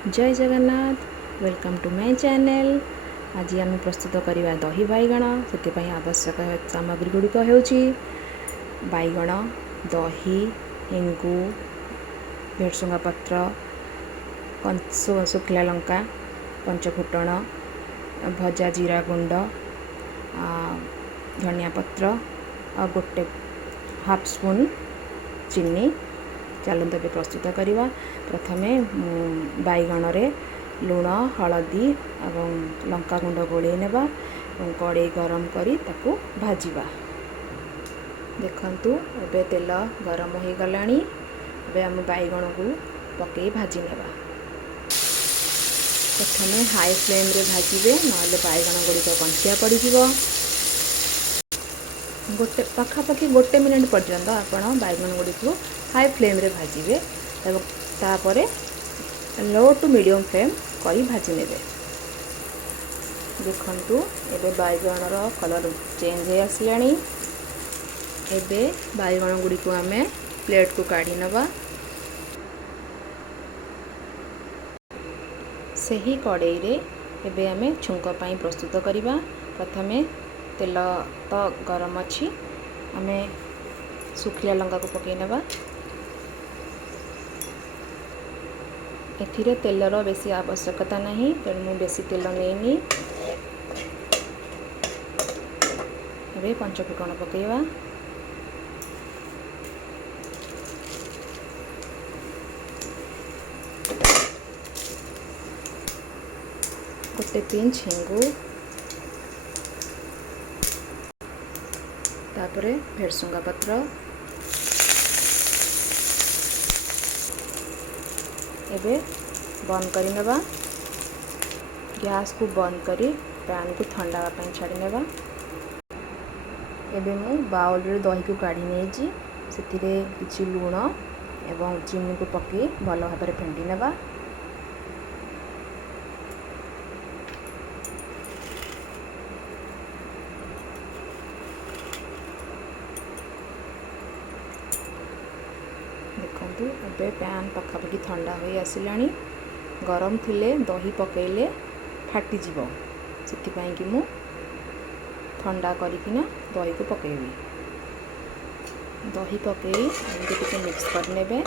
जय Jagannath welcome to my channel. आज आम प्रस्तुत करवा दही बैगण से आवश्यक सामग्री गुड़िक होची बैगण दही हेंगू भेरसुंगा पत्र शुखला लंका पंचफुटण भजा जीरा गुंड धनिया पत्र आ गोटे हाफ स्पून चीनी। चलते भी प्रस्तुत करवा। प्रथमे बैगण रे लुण हलदी और लंका गुंड गोले नेबा कड़े गरम करी ताकू भाजिबा। देखंतु एबे तेल गरम हो गलानी। एबे हम बैगण को पकई भाजी नेबा। प्रथमे हाई फ्लेम रे भाजिबे नले बैगण गुड़ी कंचिया पड़ जिवो। गोटे पाखापाखि गोटे मिनिट पर्यंत आपण बैगण गुड़ी को हाई फ्लेम रे भाजिबे। तापरे लो टू मीडियम फ्लेम करी भाजी नेबे। देखंतु एबे बैगण रो कलर चेंज हो आसलानी। एबे बैगण गुड़ी को आमे प्लेट को काढ़ी नबा। सही कड़ाई रे एबे आमे छुंक पाई प्रस्तुत करिबा। प्रथमे तेल तो गरम अच्छी आमे शुखला लंका को पकई नबा। एथिरे तेलर बेसी आवश्यकता नहीं तेणु मु बेसी तेल नहींनी। एबे पंचफुटण पकईवा। गोटे पिंच हेंगू तापरे भेरसुंगा पत्र एबे बंद करी नेबा। गैस को बंद करी पैन को ठंडा पाई छाड़ी नेबा। एबे मु बाउल रे दही को काढ़ी नेजी सेतिरे किछि लूण एवं चीनी को पकई भल भाबरे फेंटी नेबा। देखंतु एबे पैन पखापाखि ठंडा हो आसिलानी। गरम थिले दही पकईले फाटी जीवो सेतिपाई कि मु ठंडा करिकिना दही को पकईबी। दही पकई एमती टिके मिक्स कर नेबे।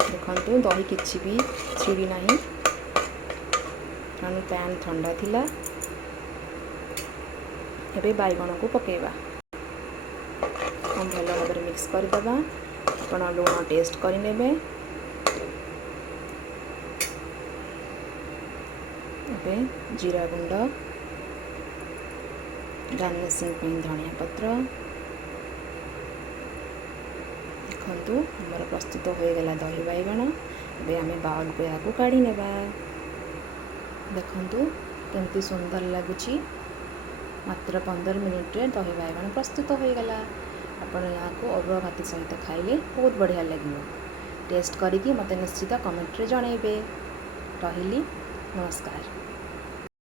देखंतु दही किछि भी छिड़ी नाही कारण पैन ठंडा थिला। एबे बैगण को पकईबा। हम भल भाबरे मिक्स कर देबा। आपण लुण टेस्ट करि नेबे। एबे जीरा गुंड गार्निशिंग पे धनिया पत्र। देखंतु हमर प्रस्तुत हो गला दही बैगण। एबे आमे बाउल को याकू काढ़ी नेबा। देखंतु केमती सुंदर लागुची। मात्र 15 मिनिट रे दही बैगण प्रस्तुत हो गला। आपण यहाँ अरुआ भात सहित खाइले बहुत बढ़िया लगे। टेस्ट करिकी मते निश्चित कमेंट रे जणाइबे। रहिली नमस्कार।